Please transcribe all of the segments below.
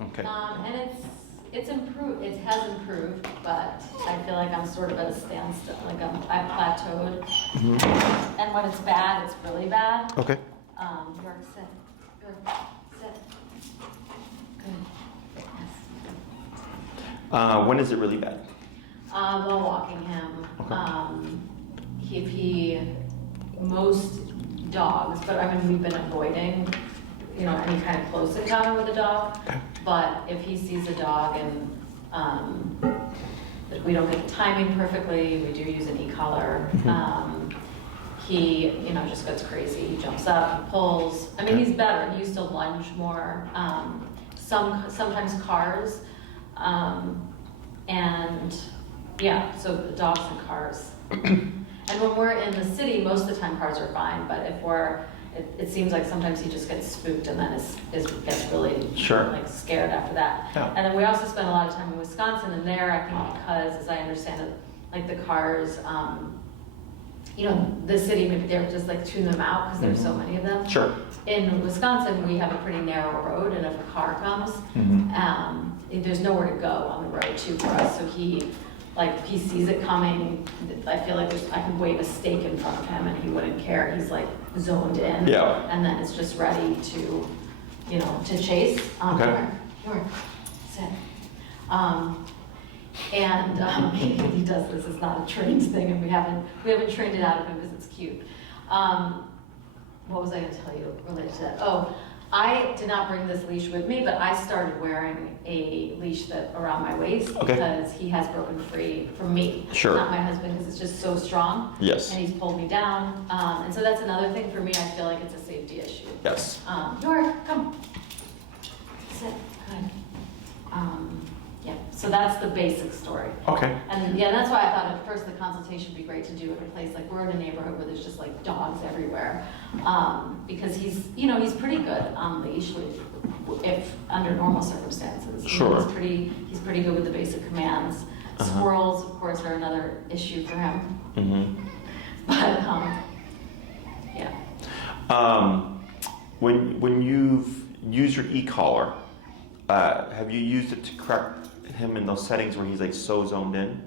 Okay. And it's improved. It has improved, but I feel like I'm sort of at a standstill. Like I've plateaued. Mm-hmm. And when it's bad, it's really bad. Okay. York, sit. York, sit. Good. Yes. When is it really bad? While walking him. Okay. Most dogs, but I mean, we've been avoiding, any kind of close encounter with a dog. Okay. But if he sees a dog and we don't get the timing perfectly, we do use an e-collar. He, just goes crazy. He jumps up, he pulls. I mean, he's better. He used to lunge more. Sometimes cars. And yeah, so the dogs and cars. And when we're in the city, most of the time cars are fine. But if it seems like sometimes he just gets spooked and then gets really scared after that. Yeah. And then we also spend a lot of time in Wisconsin, and there I think because, as I understand it, like the cars, the city, maybe they're just like tune them out because there's so many of them. Sure. In Wisconsin, we have a pretty narrow road, and if a car comes, there's nowhere to go on the road too for us. So if he sees it coming, I feel like I can wave a stake in front of him and he wouldn't care. He's like zoned in. Yeah. And then it's just ready to, to chase. Okay. Here, sit. He does this. It's not a trained thing, and we haven't trained it out of him because it's cute. What was I going to tell you related to that? Oh, I did not bring this leash with me, but I started wearing a leash around my waist because he has broken free from me. Sure. Not my husband, because it's just so strong. Yes. And he's pulled me down. And so that's another thing for me. I feel like it's a safety issue. Yes. Lorek, come. Sit. Good. Yeah, so that's the basic story. Okay. And yeah, that's why I thought at first the consultation would be great to do in a place like we're in a neighborhood where there's just like dogs everywhere. Because he's pretty good on leash if under normal circumstances. Sure. He's pretty good with the basic commands. Squirrels, of course, are another issue for him. But yeah. When you've used your e-collar, have you used it to correct him in those settings where he's like so zoned in?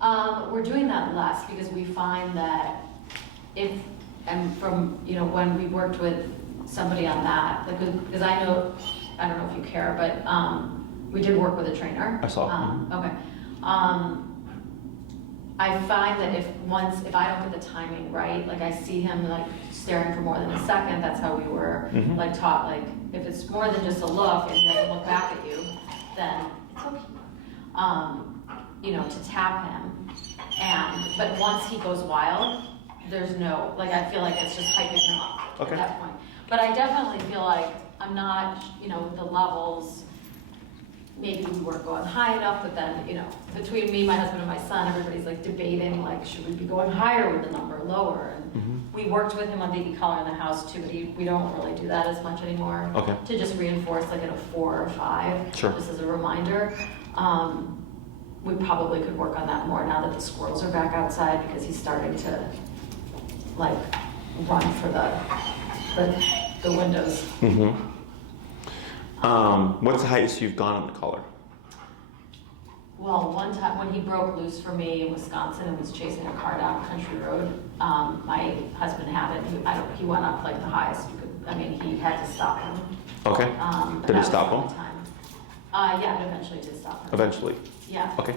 We're doing that less because we find that when we worked with somebody on that, because I don't know if you care, but we did work with a trainer. I saw. Okay. I find that if I don't get the timing right, like I see him like staring for more than a second, that's how we were like taught, like if it's more than just a look and he doesn't look back at you, then it's okay. To tap him. But once he goes wild, there's no, like I feel like it's just hyping him up at that point. But I definitely feel like I'm not, with the levels, maybe we weren't going high enough, but then, between me, my husband, and my son, everybody's like debating, like, should we be going higher with the number, lower? And we worked with him on the e-collar in the house too, but we don't really do that as much anymore. Okay. To just reinforce like at a 4 or 5, just as a reminder. We probably could work on that more now that the squirrels are back outside because he's starting to like run for the windows. What's the highest you've gone on the collar? Well, one time when he broke loose for me in Wisconsin and was chasing a car down a country road, my husband had it. He went up like the highest you could. I mean, he had to stop him. Okay. Did it stop him? Yeah, it eventually did stop him. Eventually. Yeah. Okay.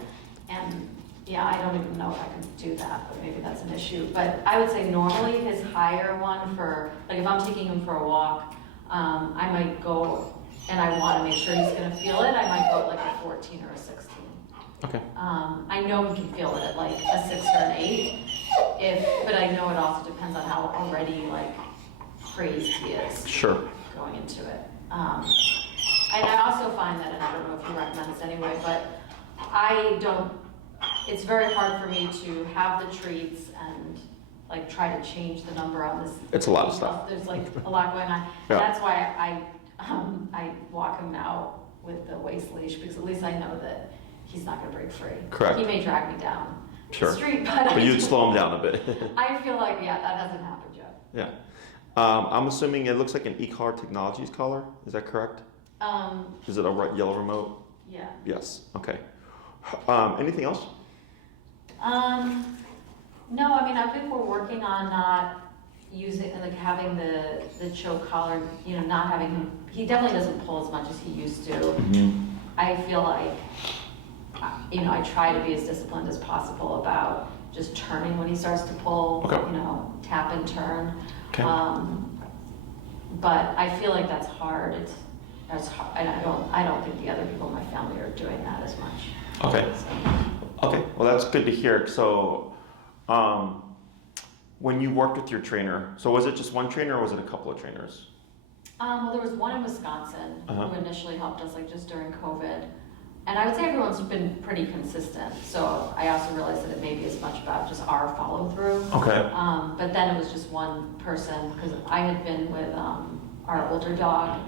And yeah, I don't even know if I can do that, but maybe that's an issue. But I would say normally his higher one for, like if I'm taking him for a walk, I might go, and I want to make sure he's going to feel it, I might go like a 14 or a 16. Okay. I know he can feel it at like a 6 or an 8, but I know it also depends on how already like crazed he is. Sure. Going into it. And I also find that, and I don't know if you recommend this anyway, but it's very hard for me to have the treats and like try to change the number on this. It's a lot of stuff. There's like a lot going on. Yeah. That's why I walk him now with the waist leash because at least I know that he's not going to break free. Correct. He may drag me down the street, but you'd slow him down a bit. I feel like, that hasn't happened yet. Yeah. I'm assuming it looks like an e-collar Technologies collar. Is that correct? Is it a yellow remote? Yeah. Yes. Okay. Anything else? No, I mean, I think we're working on not using, like having the choke collar, you know, not having him, he definitely doesn't pull as much as he used to. Mm-hmm. I feel like, you know, I try to be as disciplined as possible about just turning when he starts to pull, Okay. you know, tap and turn. Okay. But I feel like that's hard. That's hard, and I don't think the other people in my family are doing that as much. Okay. So. Okay. Well, that's good to hear. So, when you worked with your trainer, so was it just one trainer or was it a couple of trainers? Well, there was one in Wisconsin Uh-huh. who initially helped us, like just during COVID. And I would say everyone's been pretty consistent. So I also realized that it may be as much about just our follow through. Okay. But then it was just one person because I had been with our older dog,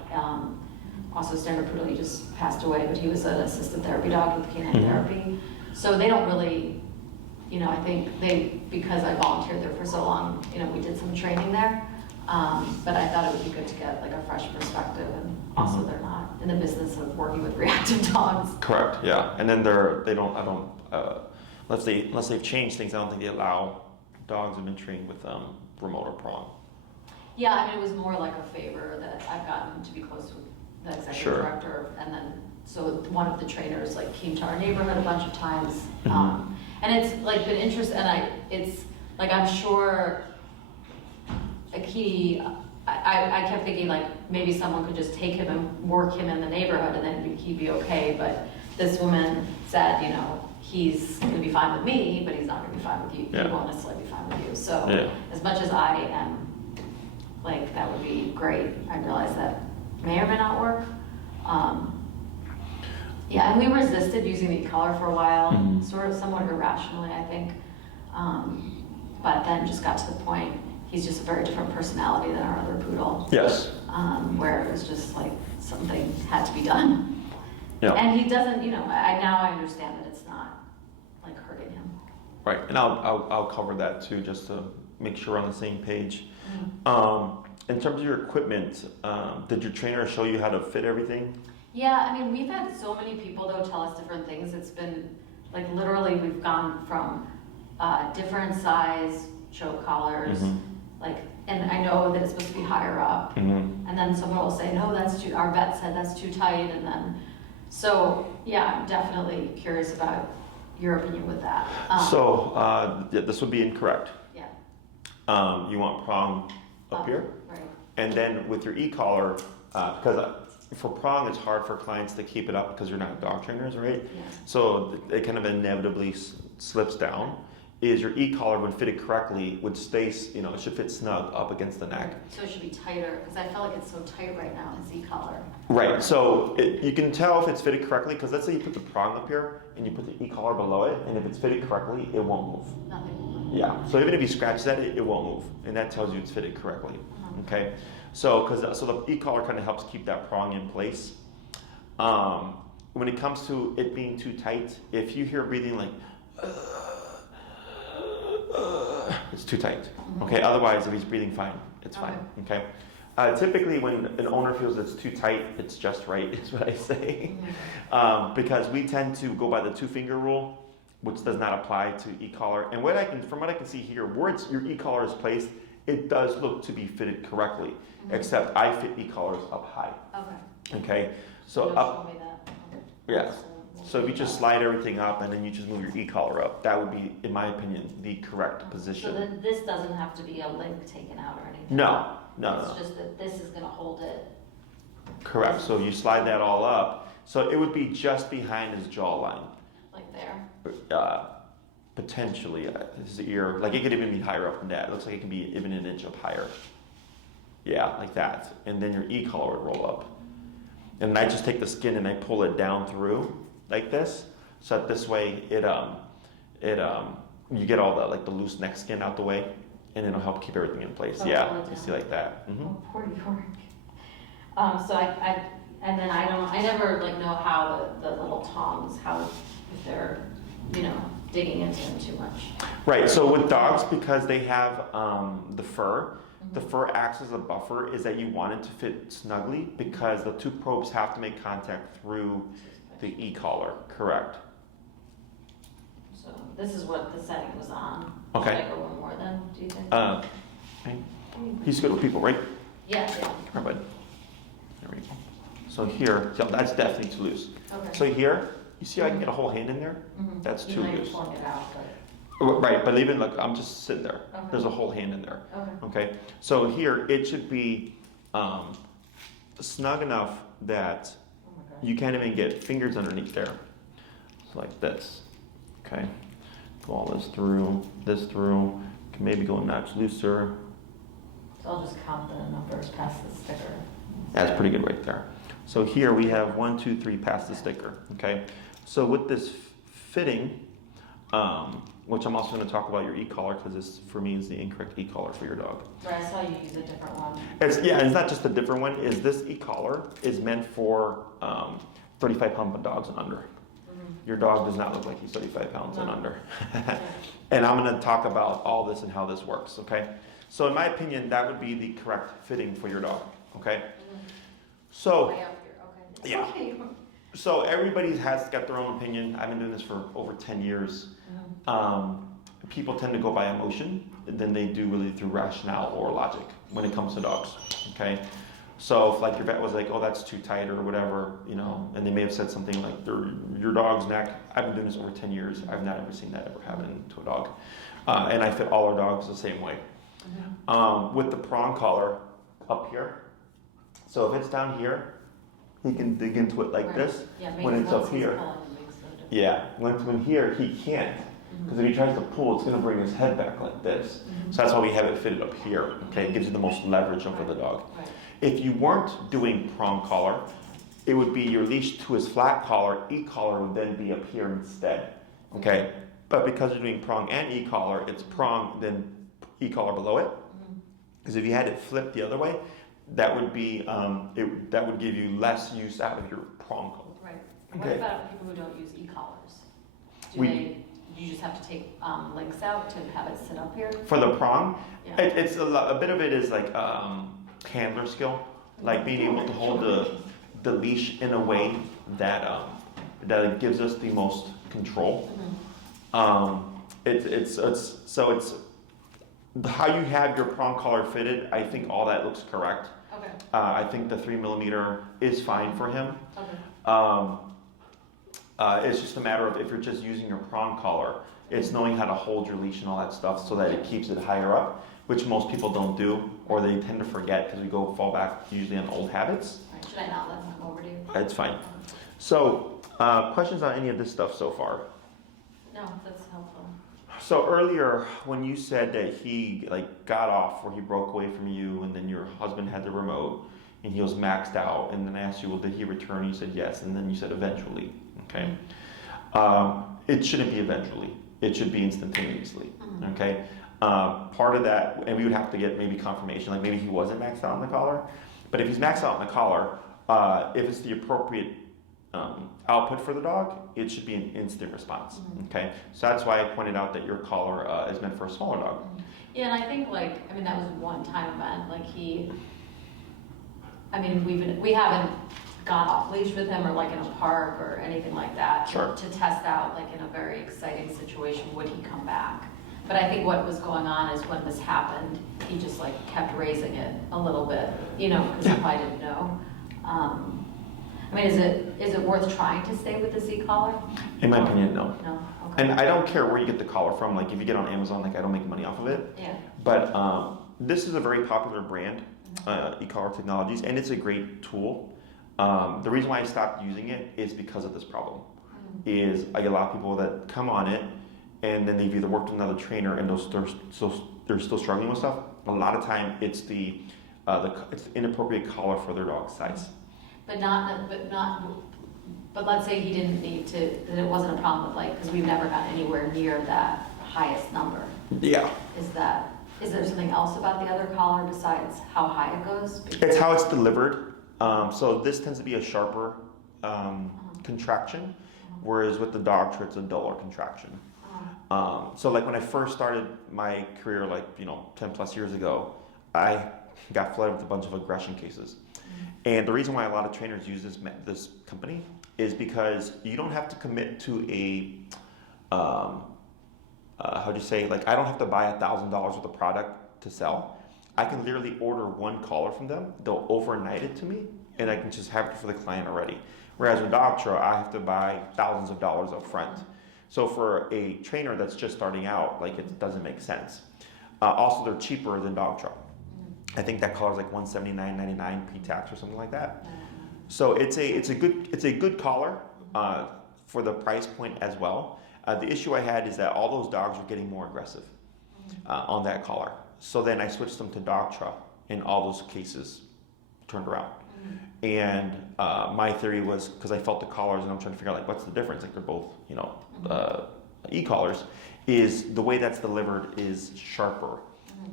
also Standard Poodle. He just passed away, but he was an assisted therapy dog with canine therapy. So they don't really, you know, I think because I volunteered there for so long, you know, we did some training there. But I thought it would be good to get like a fresh perspective, and also they're not in the business of working with reactive dogs. Correct. Yeah. And then unless they've changed things, I don't think they allow dogs who've been trained with remote or prong. Yeah, I mean, it was more like a favor that I've gotten to be close with the executive director, and then so one of the trainers like came to our neighborhood a bunch of times, and it's like been interesting, and it's like I'm sure. Like I kept thinking like maybe someone could just take him and work him in the neighborhood and then he'd be okay. But this woman said, you know, he's gonna be fine with me, but he's not gonna be fine with you. Yeah. He won't necessarily be fine with you. So as much as I am like, that would be great, I realize that may or may not work. Yeah, and we resisted using the e-collar for a while, sort of somewhat irrationally, I think. But then just got to the point, he's just a very different personality than our other poodle. Yes. Where it was just like something had to be done. Yeah. And he doesn't, you know, I understand that it's not like hurting him. Right, and I'll cover that too, just to make sure we're on the same page. In terms of your equipment, did your trainer show you how to fit everything? Yeah, I mean, we've had so many people though tell us different things. It's been like literally we've gone from different size choke collars, like, and I know that it's supposed to be higher up, and then someone will say, no, that's too, our vet said that's too tight, and then, so yeah, I'm definitely curious about your opinion with that. Yeah, this would be incorrect. Yeah. You want prong up here, right. and then with your e-collar, because for prong it's hard for clients to keep it up because you're not dog trainers, right? Yeah. So it kind of inevitably slips down. Is your e-collar, when fitted correctly, would stay, you know, it should fit snug up against the neck. So it should be tighter, because I feel like it's so tight right now, his e-collar. Right, so you can tell if it's fitted correctly, because let's say you put the prong up here, and you put the e-collar below it, and if it's fitted correctly, it won't move. Nothing. Yeah, so even if you scratch that, it won't move, and that tells you it's fitted correctly, okay? So the e-collar kind of helps keep that prong in place. When it comes to it being too tight, if you hear breathing like, it's too tight. Okay. Otherwise, if he's breathing fine, it's fine. Okay. Typically, when an owner feels it's too tight, it's just right. Is what I say, because we tend to go by the 2-finger rule, which does not apply to e-collar. And from what I can see here, where your e-collar is placed, it does look to be fitted correctly. Except I fit e-collars up high. Okay. Okay. So You'll up. show me that. Yeah. So if you just slide everything up and then you just move your e-collar up, that would be, in my opinion, the correct position. So then this doesn't have to be a link taken out or anything? No. It's just that this is going to hold it. Correct. So you slide that all up. So it would be just behind his jawline. Like there? Potentially. His ear. Like it could even be higher up than that. It looks like it could be even an inch up higher. Yeah, like that. And then your e-collar would roll up. And I just take the skin and I pull it down through like this. So that this way you get all the loose neck skin out the way, and it'll help keep everything in place. Yeah, you see like that. Oh, poor York. So and then I never like know how the little tongs, if they're, you know, digging into them too much. Right. So with dogs, because they have the fur, The fur acts as a buffer is that you want it to fit snugly because the two probes have to make contact through the e-collar. Correct. So this is what the setting was on. Okay. Should I go one more then, do you think? Okay. He's good with people, right? Yeah. All right, bud. There we go. So here, so that's definitely too loose. Okay. So here, you see I can get a whole hand in there? That's too You loose. might have it out, but. Right, but even look, I'm just sitting there. Okay. There's a whole hand in there. Okay. Okay, so here it should be snug enough that Oh my God. you can't even get fingers underneath there. So like this. Okay, go all this through, can maybe go a notch looser. So I'll just count the numbers past the sticker. That's pretty good right there. So here we have 1, 2, 3 past the sticker. Okay, so with this fitting, which I'm also going to talk about your e-collar because this for me is the incorrect e-collar for your dog. Right, I saw you use a different one. It's not just a different one. Is this e-collar is meant for 35-pound dogs and under. Your dog does not look like he's 35 pounds and under. And I'm going to talk about all this and how this works. Okay, so in my opinion, that would be the correct fitting for your dog. Okay, so Way up here, okay. yeah. So everybody has got their own opinion. I've been doing this for over 10 years. People tend to go by emotion, and then they do really through rationale or logic when it comes to dogs. Okay, so if like your vet was like, "Oh, that's too tight" or whatever, you know, and they may have said something like, "Your dog's neck." I've been doing this over 10 years. I've not ever seen that ever happen to a dog, and I fit all our dogs the same way. With the prong collar up here, so if it's down here, he can dig into it like this. Yeah, When it's up here. Yeah, when here, he can't. Because if he tries to pull, it's going to bring his head back like this. So that's why we have it fitted up here. Okay, it gives you the most leverage over the dog. Right. If you weren't doing prong collar, it would be your leash to his flat collar. E-collar would then be up here instead. Okay, but because you're doing prong and e-collar, it's prong then e-collar below it. Because if you had it flipped the other way, that would be that would give you less use out of your prong collar. Right. And Okay. what about people who don't use e-collars? You just have to take links out to have it sit up here? For the prong, Yeah. it's a bit of it is like handler skill, like being able to hold the leash in a way that that it gives us the most control. It's how you have your prong collar fitted. I think all that looks correct. Okay. I think the 3mm is fine for him. Okay. It's just a matter of if you're just using your prong collar, it's knowing how to hold your leash and all that stuff so that it keeps it higher up, which most people don't do, or they tend to forget because we fall back usually on old habits. Right. Should I not let him come over to you? It's fine. So, questions on any of this stuff so far? No, that's helpful. So earlier, when you said that he got off, or he broke away from you, and then your husband had the remote, and he was maxed out, and then I asked you, well, did he return? You said yes, and then you said eventually. Okay. It shouldn't be eventually. It should be instantaneously. Okay. Part of that, and we would have to get maybe confirmation, like maybe he wasn't maxed out on the collar, but if he's maxed out on the collar, if it's the appropriate output for the dog, it should be an instant response. Okay, so that's why I pointed out that your collar is meant for a smaller dog. Yeah, and I think that was one time event. We haven't gone off leash with him or in a park or anything like that. Sure. To test out in a very exciting situation, would he come back? But I think what was going on is when this happened, he just kept raising it a little bit, because he probably didn't know. Is it worth trying to stay with the collar? In my opinion, no. No. Okay. And I don't care where you get the collar from. Like if you get it on Amazon, I don't make money off of it. Yeah. But this is a very popular brand, e-collar technologies, and it's a great tool. The reason why I stopped using it is because of this problem. Is I get a lot of people that come on it, and then they've either worked with another trainer and they're still struggling with stuff. A lot of time it's it's the inappropriate collar for their dog's size. But let's say he didn't need to, that it wasn't a problem with because we've never gotten anywhere near that highest number. Yeah. Is there something else about the other collar besides how high it goes? It's how it's delivered. So this tends to be a sharper contraction, whereas with the Dogtra it's a duller contraction. So when I first started my career 10 plus years ago, I got flooded with a bunch of aggression cases. And the reason why a lot of trainers use this company is because you don't have to commit to a, how do you say, like I don't have to buy $1,000 worth of product to sell. I can literally order one collar from them, they'll overnight it to me, and I can just have it for the client already. Whereas with Doctra, I have to buy thousands of dollars up front. So for a trainer that's just starting out, like it doesn't make sense. Also, they're cheaper than Doctra. I think that collar is like $179.99 pre-tax or something like that. So it's a good collar for the price point as well. The issue I had is that all those dogs were getting more aggressive on that collar. So then I switched them to Doctra, and all those cases turned around. And my theory was, because I felt the collars and I'm trying to figure out like what's the difference, like they're both, you know, e-collars, is the way that's delivered is sharper.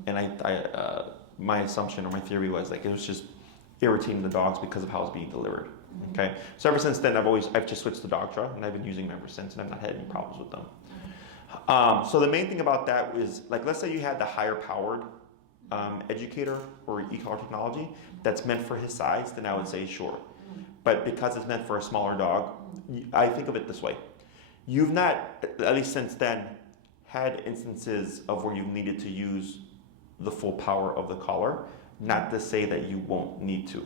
And I my assumption or my theory was like it was just irritating the dogs because of how it's being delivered. Okay, so ever since then I've just switched to Doctra, and I've been using them ever since, and I've not had any problems with them. So the main thing about that is, like, let's say you had the higher powered educator or e-collar technology that's meant for his size, then I would say sure. But because it's meant for a smaller dog, I think of it this way: you've not, at least since then, had instances of where you've needed to use the full power of the collar, not to say that you won't need to.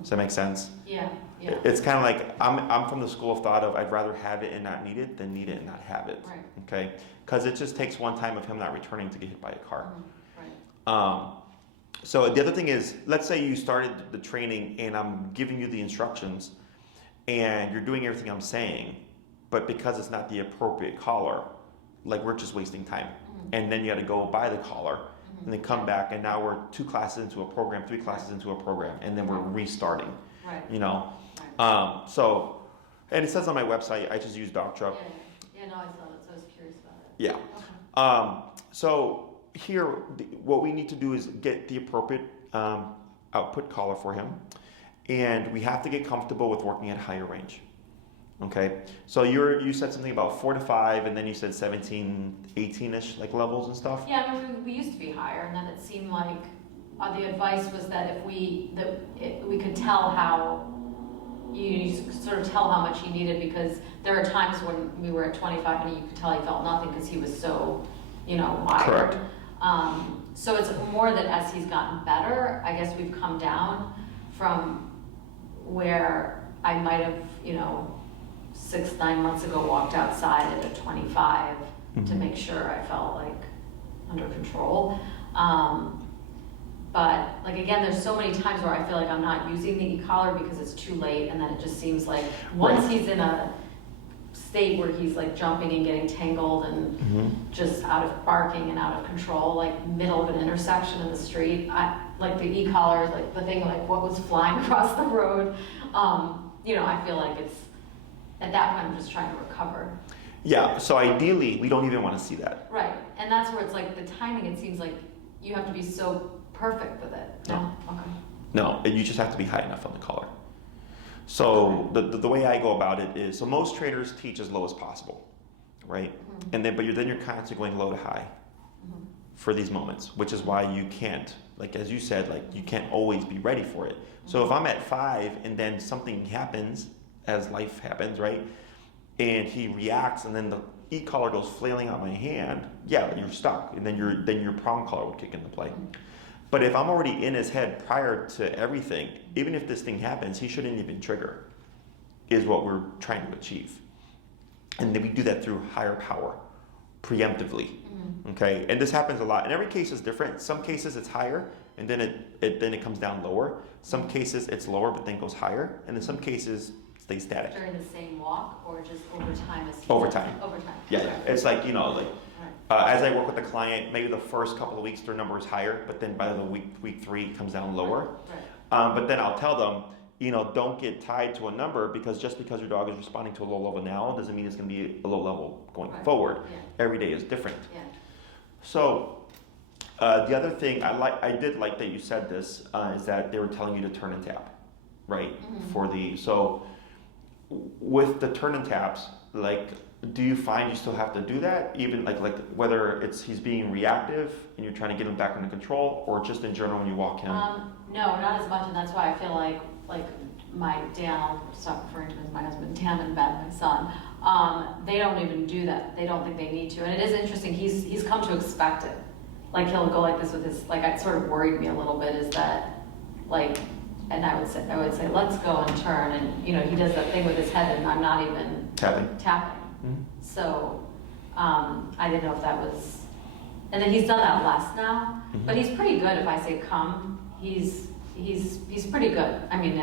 Does that make sense? Yeah, yeah. It's kind of like, I'm from the school of thought of I'd rather have it and not need it than need it and not have it. Right. Okay? Because it just takes one time of him not returning to get hit by a car. Right. So the other thing is, let's say you started the training and I'm giving you the instructions and you're doing everything I'm saying, but because it's not the appropriate collar, like we're just wasting time. And then you got to go buy the collar and then come back, and now we're 2 classes into a program, 3 classes into a program, and then we're restarting. Right. You know? Right. So, and it says on my website, I just use Doctra. Yeah, no, I saw that, so I was curious about it. Yeah. Okay. So here, what we need to do is get the appropriate output collar for him, and we have to get comfortable with working at higher range. Okay, so you said something about 4 to 5, and then you said 17, 18-ish like levels and stuff. Yeah, I mean, we used to be higher, and then it seemed like the advice was that if we could tell how you sort of tell how much he needed, because there are times when we were at 25 and you could tell he felt nothing because he was so, you know, wired. Correct. So it's more that as he's gotten better, I guess we've come down from where I might have, you know, 6-9 months ago walked outside at a 25 to make sure I felt like under control. But like again, there's so many times where I feel like I'm not using the e-collar because it's too late, and then it just seems like once he's in a state where he's like jumping and getting tangled and just out of barking and out of control, like middle of an intersection in the street, like the e-collar, like the thing, like what was flying across the road, you know, I feel like it's, at that point I'm just trying to recover. Yeah, so ideally, we don't even want to see that. Right, and that's where it's like the timing, it seems like you have to be so perfect with it. No? Okay. No, you just have to be high enough on the collar. So the way I go about it is, so most trainers teach as low as possible, right? And then, but you're constantly going low to high for these moments, which is why you can't, like as you said, like you can't always be ready for it. So if I'm at 5 and then something happens, as life happens, right? And he reacts, and then the e-collar goes flailing out my hand, yeah, you're stuck, and then your prong collar would kick into play. But if I'm already in his head prior to everything, even if this thing happens, he shouldn't even trigger, is what we're trying to achieve. And then we do that through higher power, preemptively. Okay, and this happens a lot. And every case is different. Some cases it's higher, and then it comes down lower. Some cases it's lower, but then goes higher. And in some cases, stay static. During the same walk, or just over time? Over time. Over time. Yeah. It's like, you know, like as I work with the client, maybe the first couple of weeks their number is higher, but then by the week 3 it comes down lower. Right. But then I'll tell them, you know, don't get tied to a number, because just because your dog is responding to a low level now doesn't mean it's going to be a low level going forward. Yeah. Every day is different. Yeah. So the other thing I did like that you said this is that they were telling you to turn and tap, right? For the with the turn and taps, like do you find you still have to do that, even like whether it's he's being reactive and you're trying to get him back under control, or just in general when you walk him? No, not as much, and that's why I feel like my Dan, I'll stop referring to him as my husband, Dan and Ben, my son. They don't even do that. They don't think they need to, and it is interesting. He's come to expect it. Like he'll go like this with his, like it sort of worried me a little bit is that like, and I would say let's go and turn, and you know he does that thing with his head, and I'm not even tapping. Mm-hmm. So I didn't know if that was, and then he's done that less now, mm-hmm. but he's pretty good. If I say come, he's pretty good. I mean,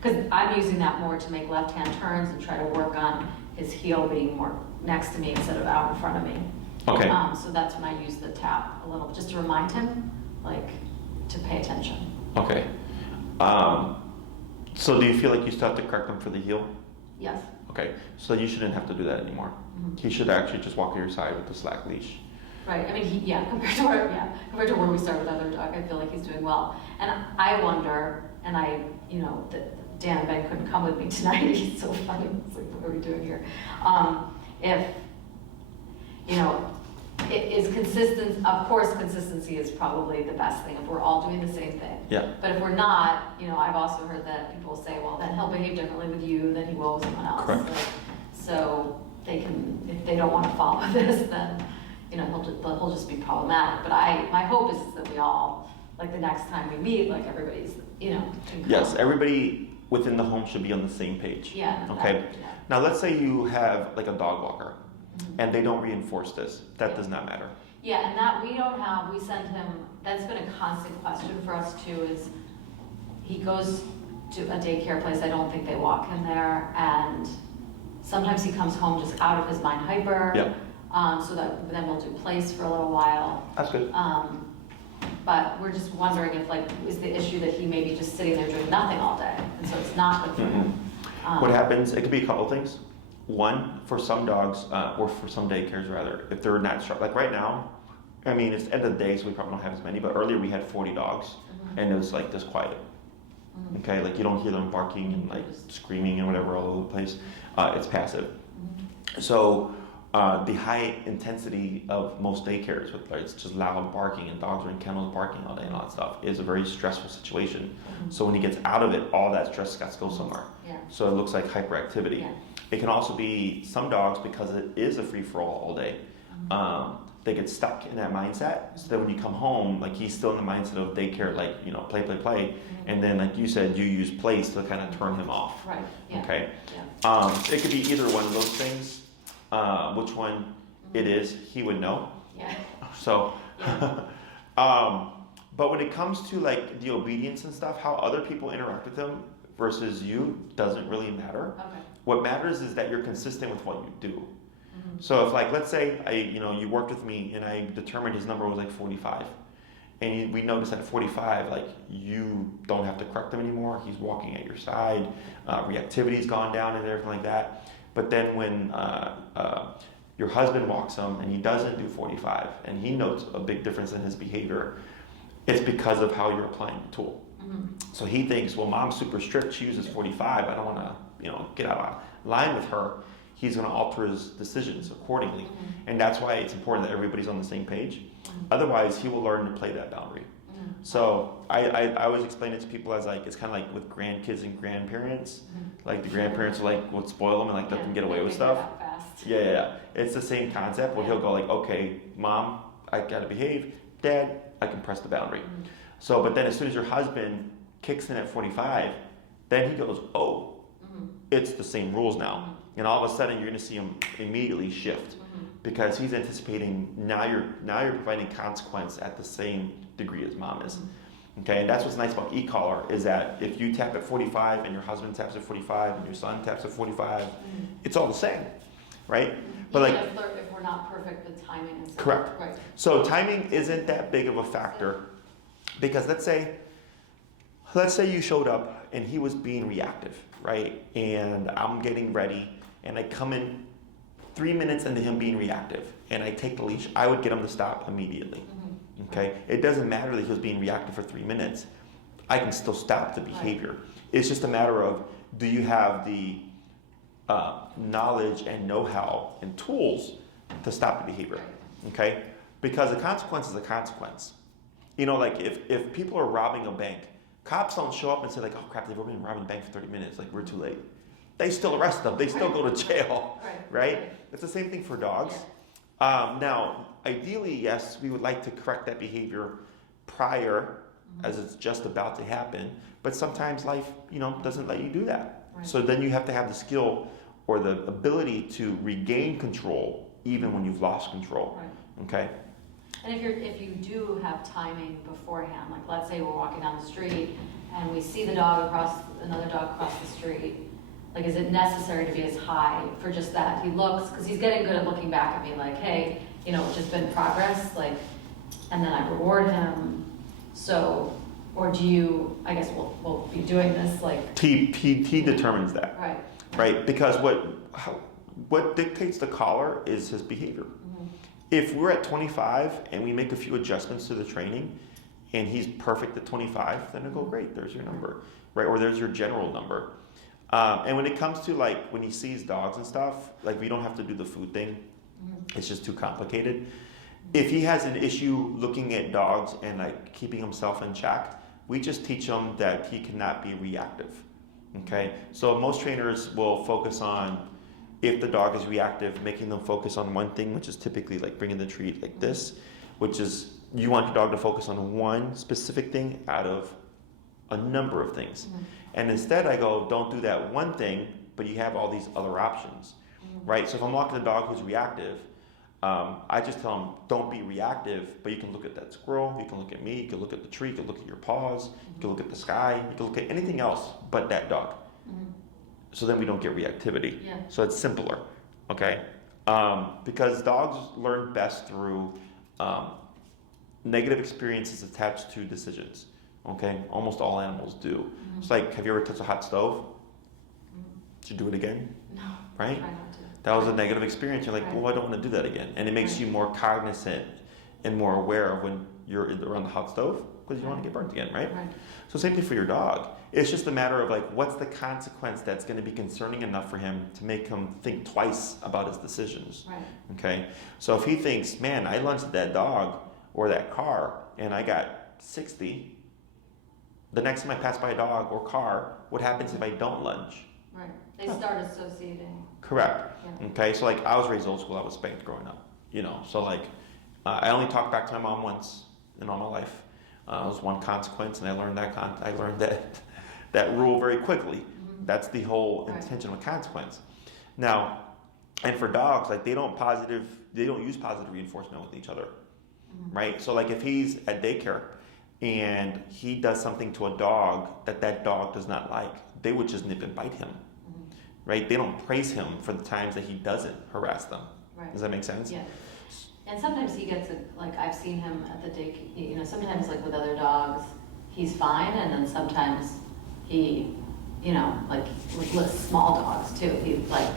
because I'm using that more to make left-hand turns and try to work on his heel being more next to me instead of out in front of me. Okay. So that's when I use the tap a little, just to remind him, like, to pay attention. Okay. So do you feel like you still have to correct him for the heel? Yes. Okay. So you shouldn't have to do that anymore. Mm-hmm. He should actually just walk at your side with the slack leash. Right. I mean, compared to where we started with other dog, I feel like he's doing well. And I wonder, and Dan and Ben couldn't come with me tonight. He's so funny. It's like, what are we doing here? If it is consistent. Of course, consistency is probably the best thing if we're all doing the same thing. Yeah. But if we're not, I've also heard that people say, well, then he'll behave differently with you than he will with someone else. Correct. So they can, if they don't want to follow this, then he'll just be problematic. But my hope is that we all, like the next time we meet, like everybody's, Yes, everybody within the home should be on the same page. Yeah. Okay. Now let's say you have like a dog walker, mm-hmm. and they don't reinforce this. That does not matter. Yeah, and that we send him, that's been a constant question for us too, is he goes to a daycare place, I don't think they walk him there, and sometimes he comes home just out of his mind hyper. Yeah. So that then we'll do place for a little while. That's good. But we're just wondering if is the issue that he may be just sitting there doing nothing all day, and so it's not good for him. What happens, it could be a couple things. One, for some dogs, or for some daycares rather, if they're not sharp, like right now, I mean, it's the end of the day, so we probably don't have as many, but earlier we had 40 dogs, mm-hmm. and it was like this quiet. Mm-hmm. Okay, like you don't hear them barking and like screaming and whatever all over the place. It's passive. Mm-hmm. So the high intensity of most daycares, with it's just loud barking and dogs are in kennels barking all day and all that stuff, is a very stressful situation. Mm-hmm. So when he gets out of it, all that stress has to go somewhere. Yeah. So it looks like hyperactivity. Yeah. It can also be some dogs, because it is a free-for-all all day, mm-hmm. They get stuck in that mindset. So that when you come home, like he's still in the mindset of daycare, like, play, mm-hmm. and then like you said, you use place to kind of turn him off. Right. Yeah. Okay. Yeah. It could be either one of those things. Which one mm-hmm. it is, he would know. Yeah. So, yeah. But when it comes to like the obedience and stuff, how other people interact with him versus you doesn't really matter. Okay. What matters is that you're consistent with what you do. Mm-hmm. So if like, let's say you worked with me and I determined his number was like 45, and we noticed at 45, like you don't have to correct him anymore. He's walking at your side. Reactivity's gone down and everything like that. But then when your husband walks him and he doesn't do 45 and he notes a big difference in his behavior, it's because of how you're applying the tool. Mm-hmm. So he thinks, well, mom's super strict. She uses 45. I don't want to, get out of line with her. He's going to alter his decisions accordingly. Mm-hmm. And that's why it's important that everybody's on the same page. Mm-hmm. Otherwise, he will learn to play that boundary. Mm-hmm. So I always explain it to people as like, it's kind of like with grandkids and grandparents. Mm-hmm. Like the grandparents would spoil them and like let them get away with stuff. Yeah. It's the same concept where he'll go like, okay, mom, I got to behave. Dad, I can press the boundary. Mm-hmm. So, but then as soon as your husband kicks in at 45, then he goes, oh, mm-hmm. it's the same rules now. Mm-hmm. And all of a sudden you're going to see him immediately shift, mm-hmm. because he's anticipating now you're providing consequence at the same degree as mom is. Mm-hmm. Okay, and that's what's nice about e-collar is that if you tap at 45 and your husband taps at 45 and your son taps at 45, mm-hmm. it's all the same, right? But even if we're not perfect with timing and stuff. Correct. Right. So timing isn't that big of a factor, because let's say you showed up and he was being reactive, right? And I'm getting ready and I come in 3 minutes into him being reactive and I take the leash, I would get him to stop immediately. Mm-hmm. Okay? It doesn't matter that he was being reactive for 3 minutes. I can still stop the behavior. Right. It's just a matter of, do you have the knowledge and know-how and tools to stop the behavior, okay? Because a consequence is a consequence. You know, like if people are robbing a bank, cops don't show up and say like, oh crap, they've already been robbing the bank for 30 minutes, like we're too late. They still arrest them, they still go to jail, right? It's the same thing for dogs. Now, ideally, yes, we would like to correct that behavior prior, as it's just about to happen, but sometimes life, you know, doesn't let you do that. Right. So then you have to have the skill or the ability to regain control even when you've lost control, okay? And if you do have timing beforehand, like let's say we're walking down the street and we see the dog another dog across the street, like is it necessary to be as high for just that? He looks, because he's getting good at looking back at me like, hey, you know, it's just been progress, like, and then I reward him. So, or do you, I guess we'll be doing this like. He determines that. Right. Right, because what dictates the collar is his behavior. If we're at 25 and we make a few adjustments to the training and he's perfect at 25, then it'll go great, there's your number, right? Or there's your general number. And when it comes to like, when he sees dogs and stuff, like we don't have to do the food thing. It's just too complicated. If he has an issue looking at dogs and like keeping himself in check, we just teach him that he cannot be reactive, okay? So most trainers will focus on, if the dog is reactive, making them focus on one thing, which is typically like bringing the treat like this, which is you want your dog to focus on one specific thing out of a number of things. And instead I go, don't do that one thing, but you have all these other options, right? So if I'm walking a dog who's reactive, I just tell him, don't be reactive, but you can look at that squirrel, you can look at me, you can look at the tree, you can look at your paws, you can look at the sky, you can look at anything else but that dog. So then we don't get reactivity. So it's simpler, okay? Because dogs learn best through negative experiences attached to decisions, okay? Almost all animals do. It's like, have you ever touched a hot stove? Did you do it again? No. Right? Try not to. That was a negative experience. You're like, well, I don't want to do that again. And it makes you more cognizant and more aware of when you're around the hot stove because you don't want to get burnt again, right? So same thing for your dog. It's just a matter of like, what's the consequence that's going to be concerning enough for him to make him think twice about his decisions, okay? So if he thinks, man, I lunged at that dog or that car and I got 60, the next time I pass by a dog or car, what happens if I don't lunge? Right. They start associating. Correct. Okay, so like I was raised old school, I was spanked growing up, you know, so like I only talked back to my mom once in all my life. It was one consequence and I learned that rule very quickly. That's the whole intention of a consequence. Now, and for dogs, like they don't use positive reinforcement with each other, right? So like if he's at daycare and he does something to a dog that dog does not like, they would just nip and bite him, right? They don't praise him for the times that he doesn't harass them. Does that make sense? Yeah. And sometimes he gets like I've seen him at the daycare, you know, sometimes like with other dogs, he's fine, and then sometimes he, you know, like with small dogs too, he like,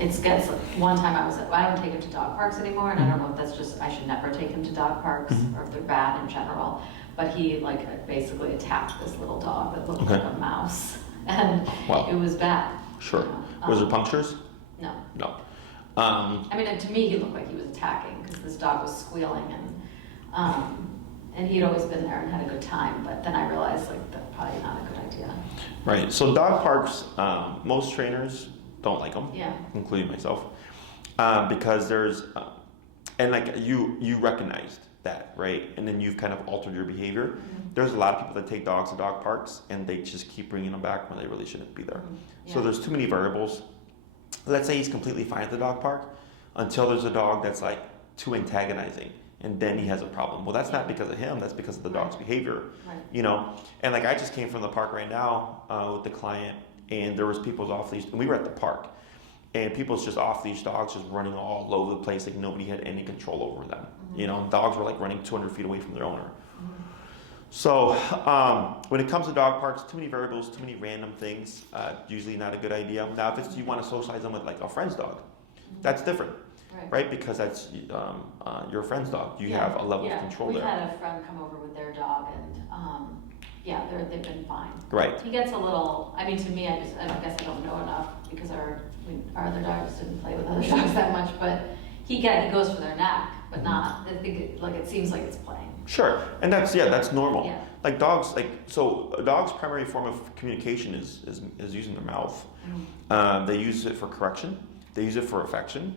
it gets like, one time I don't take him to dog parks anymore, and I don't know if that's just, I should never take him to dog parks, or if they're bad in general, but he like basically attacked this little dog that looked like a mouse, and it was bad. Sure. You know? Was there punctures? No. No. I mean, to me, he looked like he was attacking because this dog was squealing, and he'd always been there and had a good time. But then I realized like that's probably not a good idea. Right. So dog parks, most trainers don't like them, including myself, because there's, and like you recognized that, right? And then you've kind of altered your behavior. There's a lot of people that take dogs to dog parks and they just keep bringing them back when they really shouldn't be there. So there's too many variables. Let's say he's completely fine at the dog park until there's a dog that's like too antagonizing, and then he has a problem. Well, that's not because of him, that's because of the dog's behavior, you know? And like I just came from the park right now with the client, and there was people's off-leash, and we were at the park, and people's just off-leash dogs just running all over the place, like nobody had any control over them. You know, dogs were like running 200 feet away from their owner. So when it comes to dog parks, too many variables, too many random things, usually not a good idea. Now, if it's you want to socialize them with like a friend's dog, that's different, right? Because that's your friend's dog. You have a level of control there. We had a friend come over with their dog, and they've been fine. Right. He gets a little, I mean, to me, I guess I don't know enough because our other dogs didn't play with other dogs that much, but he goes for their neck, but not, I think it seems like it's playing. Sure, and that's normal. Yeah. Like dogs, so a dog's primary form of communication is using their mouth. They use it for correction. They use it for affection.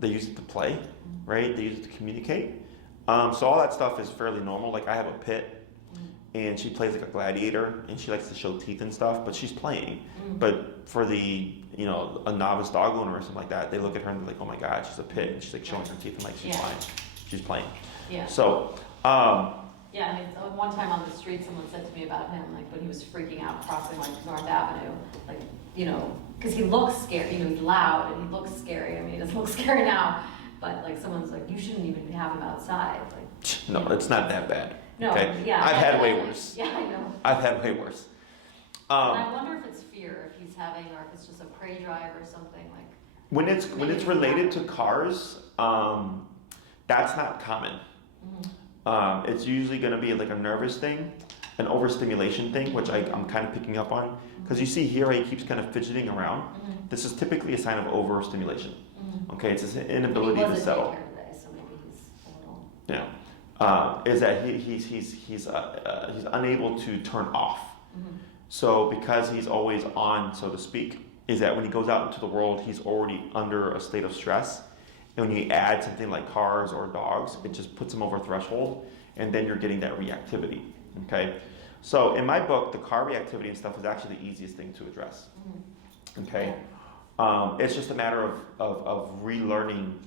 They use it to play, right? They use it to communicate. So all that stuff is fairly normal. Like I have a pit, and she plays like a gladiator, and she likes to show teeth and stuff, but she's playing. But for the a novice dog owner or something like that, they look at her and they're like, oh my God, she's a pit, and she's like showing her teeth. I'm like, she's fine, she's playing. Yeah. So. Yeah, I mean, one time on the street, someone said to me about him, like when he was freaking out crossing like North Avenue, like, because he looks scary, he's loud and he looks scary. I mean, he doesn't look scary now, but like someo's like, you shouldn't even have him outside. Like, no, it's not that bad. No, okay? Yeah. I've had way worse. Yeah, I know. I've had way worse. And I wonder if it's fear, if he's having, or if it's just a prey drive or something like. When it's related to cars, that's not common. It's usually going to be like a nervous thing, an overstimulation thing, which I'm kind of picking up on. Because you see here, he keeps kind of fidgeting around. This is typically a sign of overstimulation. Okay, it's his inability to settle. Today, so maybe he's a little. Yeah, is that he's unable to turn off. So because he's always on, so to speak, is that when he goes out into the world, he's already under a state of stress. And when you add something like cars or dogs, it just puts them over a threshold, and then you're getting that reactivity, okay? So in my book, the car reactivity and stuff is actually the easiest thing to address, okay? It's just a matter of relearning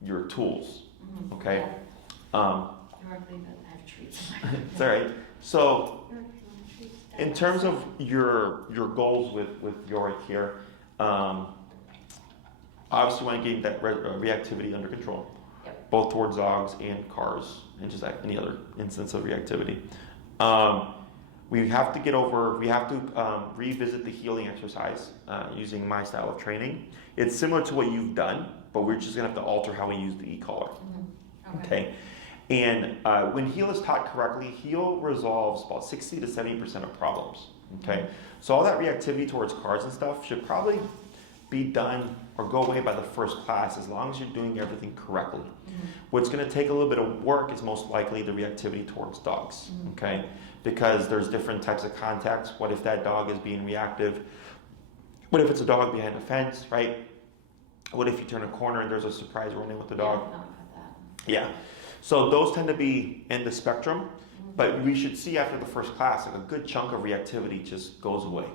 your tools, okay? I have treats. It's all right. So in terms of your goals with Yorick here, obviously, you want to get that reactivity under control, both towards dogs and cars, and just like any other instance of reactivity. We have to revisit the healing exercise using my style of training. It's similar to what you've done, but we're just going to have to alter how we use the e-collar. Okay. And when heal is taught correctly, heal resolves about 60 to 70% of problems. Okay. So all that reactivity towards cars and stuff should probably be done or go away by the first class as long as you're doing everything correctly. What's going to take a little bit of work is most likely the reactivity towards dogs, okay? Because there's different types of contacts. What if that dog is being reactive? What if it's a dog behind a fence, right? What if you turn a corner and there's a surprise run-in with the dog? Yeah. So those tend to be in the spectrum, but we should see after the first class, like a good chunk of reactivity just goes away,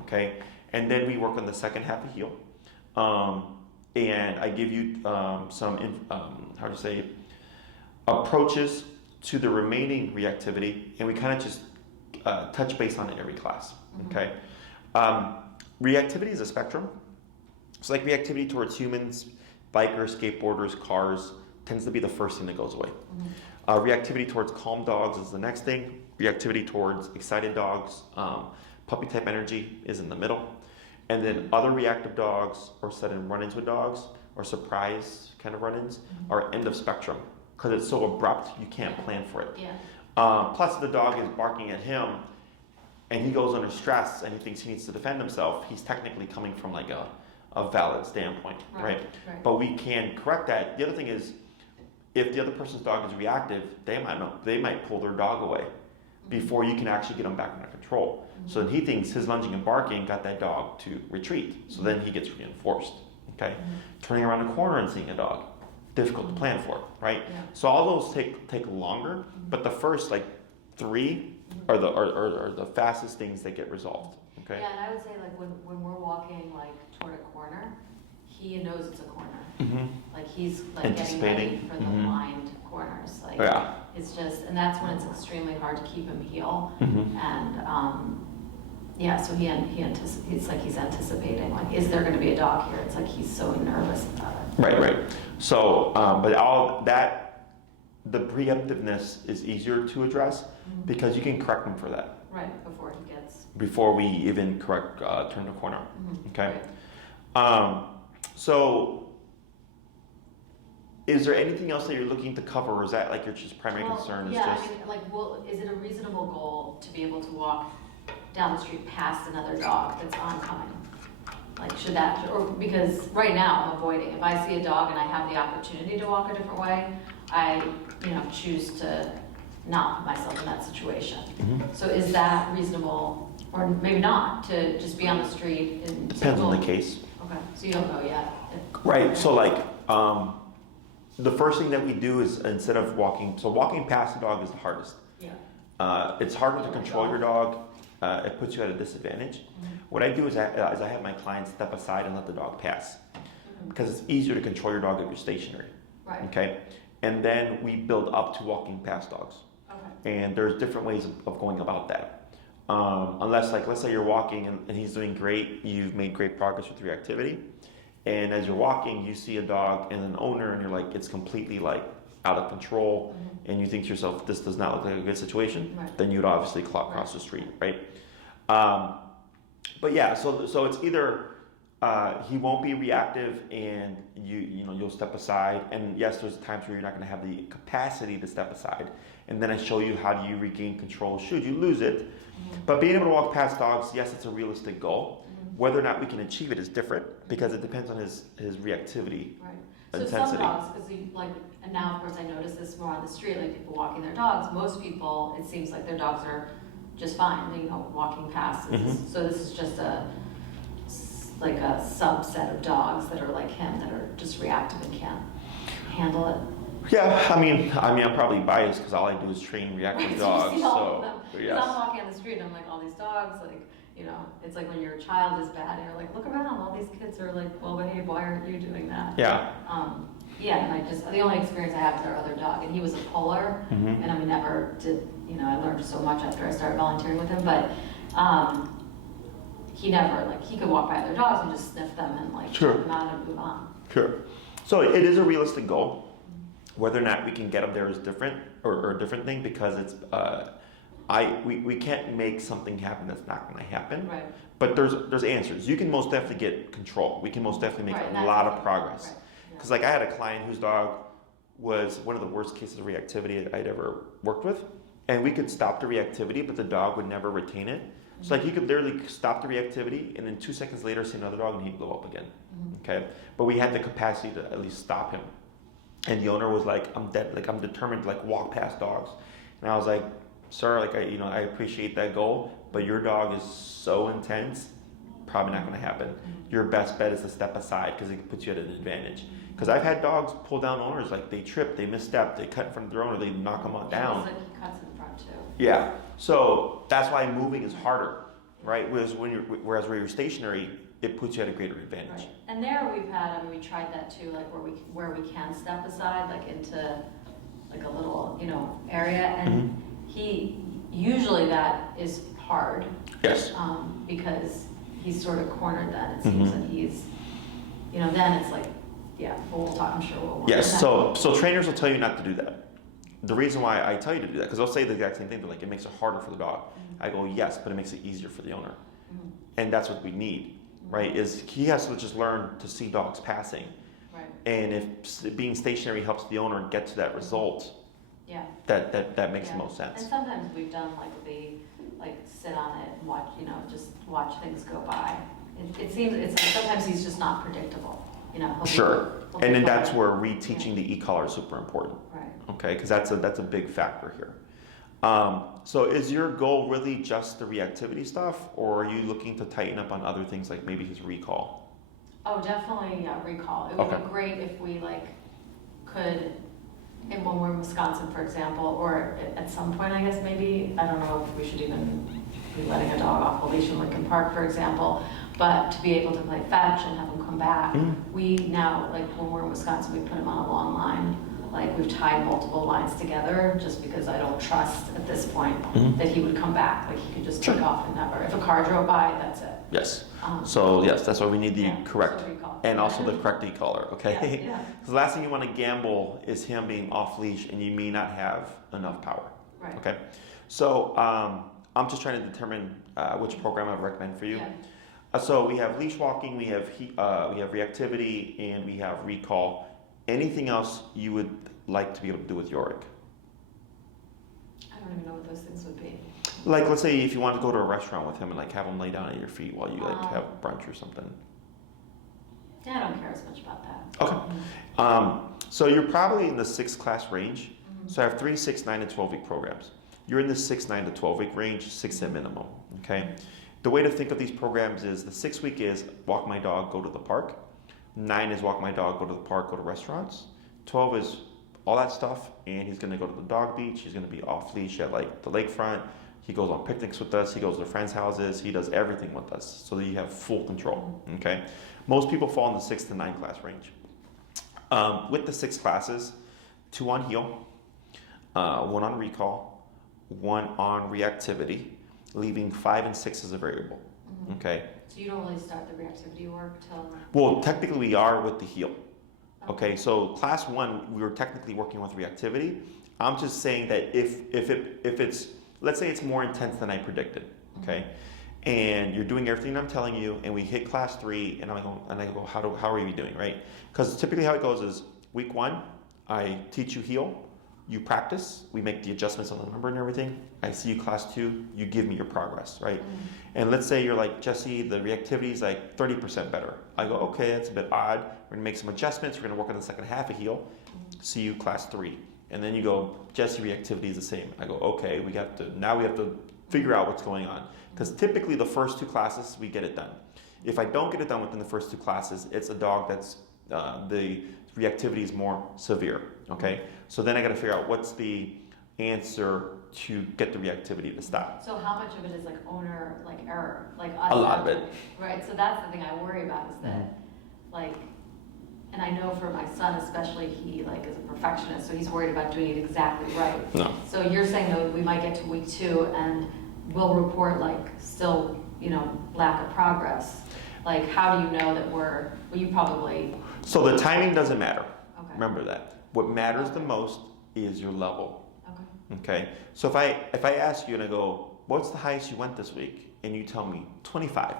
okay? And then we work on the second half of heal. And I give you some, approaches to the remaining reactivity, and we kind of just touch base on it every class, okay? Reactivity is a spectrum. It's like reactivity towards humans, bikers, skateboarders, cars, tends to be the first thing that goes away. Reactivity towards calm dogs is the next thing. Reactivity towards excited dogs, puppy type energy is in the middle. And then other reactive dogs or sudden run-ins with dogs or surprise kind of run-ins are end of spectrum because it's so abrupt you can't plan for it. Plus the dog is barking at him and he goes under stress and he thinks he needs to defend himself. He's technically coming from like a valid standpoint, right? But we can correct that. The other thing is if the other person's dog is reactive, they might pull their dog away before you can actually get them back under control. So then he thinks his lunging and barking got that dog to retreat. So then he gets reinforced. Okay, turning around a corner and seeing a dog, difficult to plan for, right? So all those take longer, but the first like 3 are the fastest things that get resolved. Okay. Yeah, and I would say like when we're walking like toward a corner, he knows it's a corner. Like he's like getting ready for the blind corners. Like it's just, and that's when it's extremely hard to keep him heel. And so he's anticipating like, is there going to be a dog here? It's like he's so nervous about it. Right. So, but all that, the preemptiveness is easier to address because you can correct him for that. Right, before we even turn the corner. Okay. So, is there anything else that you're looking to cover, or is that like your just primary concern? Is it a reasonable goal to be able to walk down the street past another dog that's oncoming? Like, should that, or because right now I'm avoiding. If I see a dog and I have the opportunity to walk a different way, I, choose to not put myself in that situation. So is that reasonable, or maybe not, to just be on the street and Depends on the case. Okay, so you don't know yet. Right. So the first thing that we do is instead of walking past the dog is the hardest. Yeah. It's harder to control your dog. It puts you at a disadvantage. What I do is I have my clients step aside and let the dog pass, because it's easier to control your dog if you're stationary. Right. Okay. And then we build up to walking past dogs. Okay. And there's different ways of going about that. Unless, like, let's say you're walking and he's doing great, you've made great progress with reactivity, and as you're walking, you see a dog and an owner, and you're like, it's completely like out of control, and you think to yourself, this does not look like a good situation, then you'd obviously cross the street, right? But yeah, so it's either he won't be reactive, and you'll step aside, and yes, there's times where you're not going to have the capacity to step aside, and then I show you how do you regain control should you lose it. But being able to walk past dogs, yes, it's a realistic goal. Whether or not we can achieve it is different, because it depends on his reactivity. Right. So intensity. some dogs, and now of course I notice this more on the street, like people walking their dogs. Most people, it seems like their dogs are just fine, walking past. So this is just a subset of dogs that are like him, that are just reactive and can't handle it. Yeah, I mean, I'm probably biased because all I do is train reactive dogs. So yes. I'm walking on the street and I'm like, all these dogs, it's like when your child is bad and you're like, look around, all these kids are like well behaved, why aren't you doing that? Yeah. And the only experience I have with our other dog, and he was a puller, and I never did, I learned so much after I started volunteering with him, but he never, he could walk by other dogs and just sniff them and check them out and move on. Sure. So it is a realistic goal. Whether or not we can get them there is different, or a different thing, because it's we can't make something happen that's not going to happen. Right. But there's answers. You can most definitely get control. We can most definitely make a lot of progress. Because I had a client whose dog was one of the worst cases of reactivity I'd ever worked with, and we could stop the reactivity, but the dog would never retain it. So he could literally stop the reactivity, and then 2 seconds later see another dog and he'd blow up again. Okay, but we had the capacity to at least stop him. And the owner was like, I'm determined to walk past dogs. And I was like, sir, I appreciate that goal, but your dog is so intense, probably not going to happen. Your best bet is to step aside, because it puts you at an advantage. Because I've had dogs pull down owners, they trip, they misstep, they cut in front of their owner, they knock them down. He cuts in front too. Yeah, so that's why moving is harder, right? Whereas when you're stationary, it puts you at a greater advantage. Right. And there we've had, we tried that too, where we can step aside, into a little, area, and he, usually that is hard. Yes. Because he's sort of cornered then, it seems, and he's, then it's we'll talk, I'm sure we'll work. Yes, so trainers will tell you not to do that. The reason why I tell you to do that, because they'll say the exact same thing, they're it makes it harder for the dog. I go, yes, but it makes it easier for the owner. And that's what we need, right? Is he has to just learn to see dogs passing. Right. And if being stationary helps the owner get to that result, that makes the most sense. And sometimes we've done sit on it and watch, just watch things go by. It seems sometimes he's just not predictable. Sure. And then that's where reteaching the e-collar is super important. Right. Okay, because that's a big factor here. So is your goal really just the reactivity stuff, or are you looking to tighten up on other things, like maybe his recall? Oh, definitely recall. It would be great if we could, and when we're in Wisconsin, for example, or at some point, I guess maybe, I don't know if we should even be letting a dog off a leash in Lincoln Park, for example, but to be able to play fetch and have him come back. We now, when we're in Wisconsin, we put him on a long line. We've tied multiple lines together, just because I don't trust at this point that he would come back. He could just take off and never. If a car drove by, that's it. Yes. So yes, that's why we need the correct, and also the correct e-collar. Okay. Yeah. The last thing you want to gamble is him being off leash, and you may not have enough power. Right. Okay. So I'm just trying to determine which program I would recommend for you. Yeah. So we have leash walking, we have reactivity, and we have recall. Anything else you would like to be able to do with Lorek? I don't even know what those things would be. Let's say if you want to go to a restaurant with him and have him lay down at your feet while you have brunch or something. Yeah, I don't care as much about that. Okay. So you're probably in the 6 class range. So I have 3, 6, 9, and 12-week programs. You're in the 6, 9 to 12-week range, 6 at minimum, okay? The way to think of these programs is the 6-week is walk my dog, go to the park. 9 is walk my dog, go to the park, go to restaurants. 12 is all that stuff, and he's gonna go to the dog beach. He's gonna be off leash at like the lakefront. He goes on picnics with us. He goes to friends' houses. He does everything with us so that you have full control, okay? Most people fall in the 6 to 9 class range. With the 6 classes, 2 on heel, 1 on recall, 1 on reactivity, leaving 5 and 6 as a variable, okay? So you don't really start the reactivity work till? Well, technically we are with the heel. Okay, so class 1, we were technically working with reactivity. I'm just saying that if it's, let's say it's more intense than I predicted, okay? And you're doing everything I'm telling you, and we hit class 3, and I go, how are you doing, right? Because typically how it goes is week 1, I teach you heel, you practice, we make the adjustments on the number and everything. I see you class 2, you give me your progress, right? And let's say you're like, Jesse, the reactivity is like 30% better. I go, okay, that's a bit odd. We're gonna make some adjustments. We're gonna work on the second half of heel. See you class 3. And then you go, Jesse, reactivity is the same. I go, okay, now we have to figure out what's going on. Because typically the first 2 classes, we get it done. If I don't get it done within the first 2 classes, it's a dog that's, the reactivity is more severe, okay? So then I gotta figure out what's the answer to get the reactivity to stop. So how much of it is like owner, like error, like us? A lot of it. Right, so that's the thing I worry about is that, like, and I know for my son especially, he like is a perfectionist, so he's worried about doing it exactly right. No. So you're saying though we might get to week 2 and we'll report like still, lack of progress. Like how do you know that you probably. So the timing doesn't matter. Okay. Remember that. What matters the most is your level. Okay. Okay. So if I ask you and I go, what's the highest you went this week? And you tell me 25.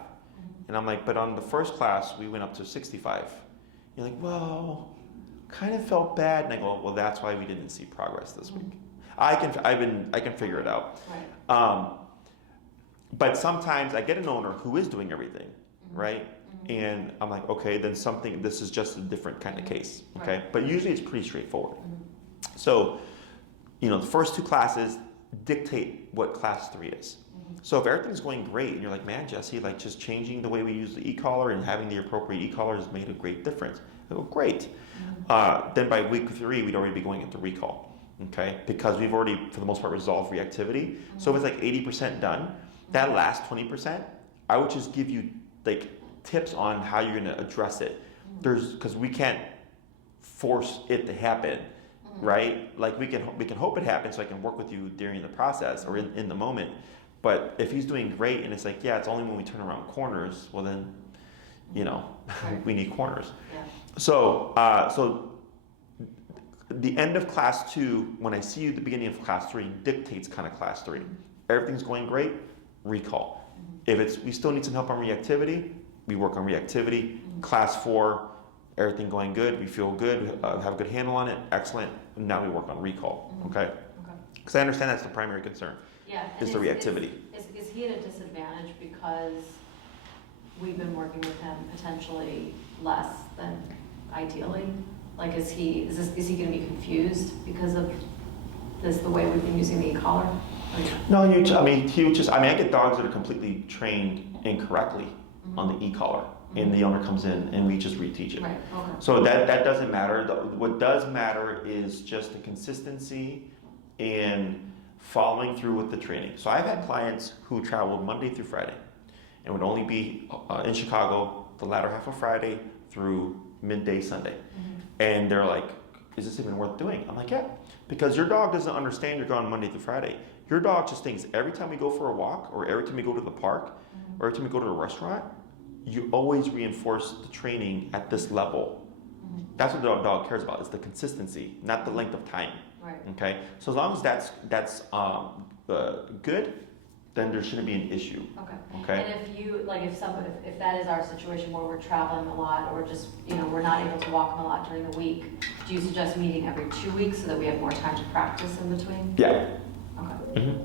And I'm like, but on the first class we went up to 65. You're like, well, kind of felt bad. And I go, well, that's why we didn't see progress this week. I can figure it out. Right. But sometimes I get an owner who is doing everything, right? And I'm like, okay, then this is just a different kind of case, okay? Right. But usually it's pretty straightforward. So, the first 2 classes dictate what class 3 is. So if everything's going great and you're like, man, Jesse, like just changing the way we use the e-collar and having the appropriate e-collar has made a great difference. I go, great. Then by week 3, we'd already be going into recall, okay? Because we've already, for the most part, resolved reactivity. So if it's like 80% done, that last 20%, I would just give you like tips on how you're gonna address it. Because we can't force it to happen, right? Like we can hope it happens so I can work with you during the process or in the moment. But if he's doing great and it's like, yeah, it's only when we turn around corners, well then, we need corners. Yeah. So the end of class 2, when I see you at the beginning of class 3, dictates kind of class 3. Everything's going great, recall. If we still need some help on reactivity, we work on reactivity. Class 4, everything going good, we feel good, have a good handle on it, excellent. Now we work on recall, okay? Because I understand that's the primary concern. Yeah. Is the reactivity. Is he at a disadvantage because we've been working with him potentially less than ideally? Like is he going to be confused because of the way we've been using the e-collar? No, I get dogs that are completely trained incorrectly on the e-collar, and the owner comes in and we just reteach it. Right. Okay. So that doesn't matter. What does matter is just the consistency and following through with the training. So I've had clients who traveled Monday through Friday and would only be in Chicago the latter half of Friday through midday Sunday. And they're like, is this even worth doing? I'm like, yeah, because your dog doesn't understand you're going Monday through Friday. Your dog just thinks every time we go for a walk or every time we go to the park or every time we go to a restaurant, you always reinforce the training at this level. That's what the dog cares about, is the consistency, not the length of time. Right. Okay, so as long as that's good, then there shouldn't be an issue. Okay. And if that is our situation where we're traveling a lot or just, we're not able to walk him a lot during the week, do you suggest meeting every 2 weeks so that we have more time to practice in between? Yeah. Okay.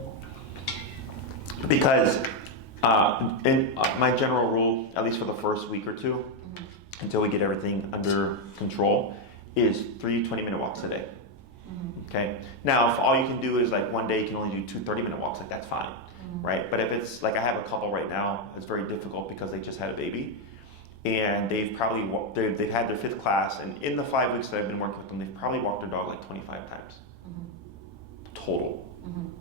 Because in my general rule, at least for the first week or 2, until we get everything under control, is 3 20-minute walks a day. Okay. Now, if all you can do is like one day you can only do 2 30-minute walks, like that's fine, right? But if it's like I have a couple right now, it's very difficult because they just had a baby, and they've had their 5th class, and in the 5 weeks that I've been working with them, they've probably walked their dog like 25 times total.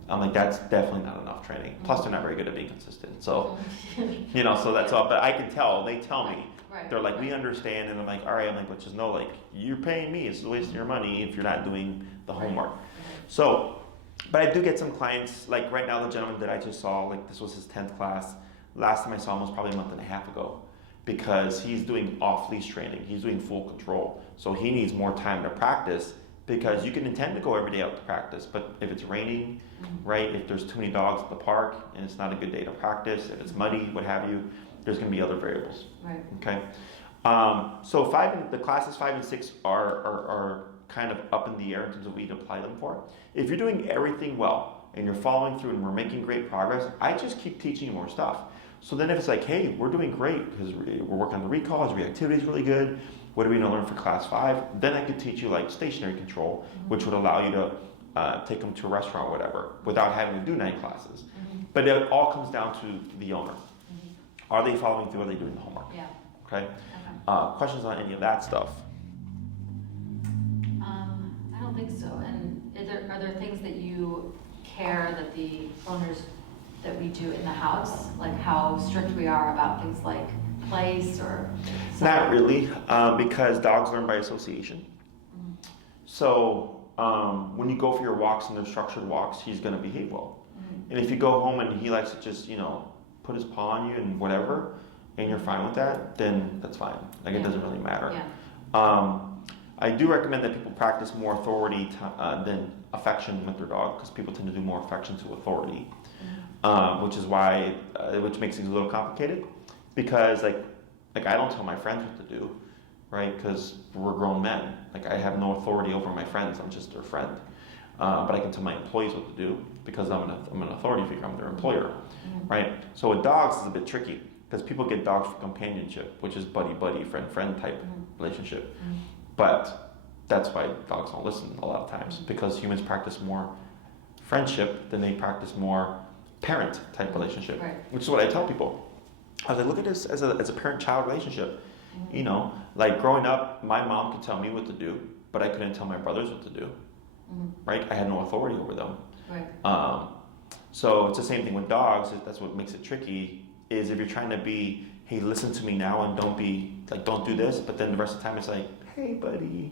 I'm like, that's definitely not enough training. Plus, they're not very good at being consistent. So, you know, so that's all. But I can tell. They tell me. They're like, we understand, and I'm like, all right. I'm like, but just know, like, you're paying me. It's wasting your money if you're not doing the homework. So, but I do get some clients. Like right now, the gentleman that I just saw, like this was his 10th class. Last time I saw him was probably a month and a half ago, because he's doing off-leash training. He's doing full control. So he needs more time to practice, because you can intend to go every day out to practice, but if it's raining, right, if there's too many dogs at the park and it's not a good day to practice, if it's muddy, what have you, there's going to be other variables. Right. Okay. So the classes 5 and 6 are kind of up in the air in terms of what you'd apply them for. If you're doing everything well and you're following through and we're making great progress, I just keep teaching you more stuff. So then if it's like, hey, we're doing great because we're working on the recall, his reactivity is really good, what are we going to learn for class 5? Then I could teach you like stationary control, which would allow you to take them to a restaurant or whatever without having to do 9 classes. But it all comes down to the owner. Are they following through? Are they doing the homework? Yeah. Okay. Questions on any of that stuff? I don't think so. And are there things that you care that the owners that we do in the house, like how strict we are about things like place or something? Not really, because dogs learn by association. So when you go for your walks and they're structured walks, he's going to behave well. And if you go home and he likes to just, put his paw on you and whatever, and you're fine with that, then that's fine. Like it doesn't really matter. Yeah. I do recommend that people practice more authority than affection with their dog, because people tend to do more affection to authority, which makes things a little complicated. Because like I don't tell my friends what to do, right? Because we're grown men. Like I have no authority over my friends. I'm just their friend. But I can tell my employees what to do because I'm an authority figure. I'm their employer, right? So with dogs, it's a bit tricky because people get dogs for companionship, which is buddy, friend type relationship. But that's why dogs don't listen a lot of times, because humans practice more friendship than they practice more parent type relationship, which is what I tell people. I was like, look at this as a parent-child relationship. Like growing up, my mom could tell me what to do, but I couldn't tell my brothers what to do, right? I had no authority over them. Right. So it's the same thing with dogs. That's what makes it tricky, is if you're trying to be, hey, listen to me now and don't do this, but then the rest of the time it's like, hey, buddy,